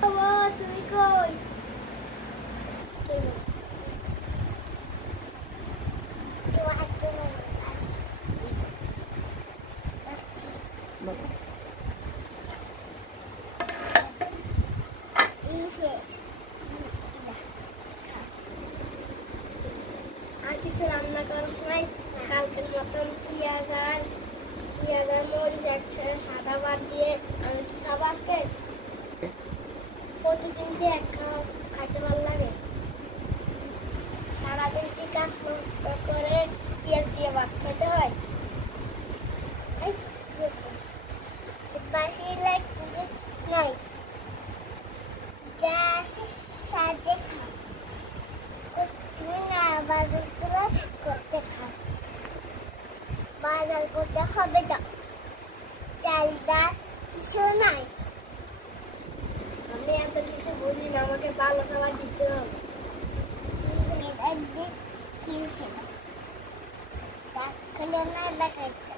বাবা তুমি কই? আর কিছু রান্না করার সময় কালকের মতন পেঁয়াজ আর মরিচ একসাথে সাদা বাদ দিয়ে আমি কি খাবো আজকে? প্রতিদিন যে এক খাইতে ভালো লাগে। সারাদিন কি কাজ করে পেঁয়াজ দিয়ে ভাত খেতে হয়? বাসি লাগতেছে নাই যা আছে তা দিয়ে খাও। তুমি না বাজার করতে খাও, বাজার করতে হবে না, চাল ডাল কিছু নাই। আমি এত কিছু বলি না, আমাকে ভালো খাবার দিতে হবে। খেলে না দেখাচ্ছে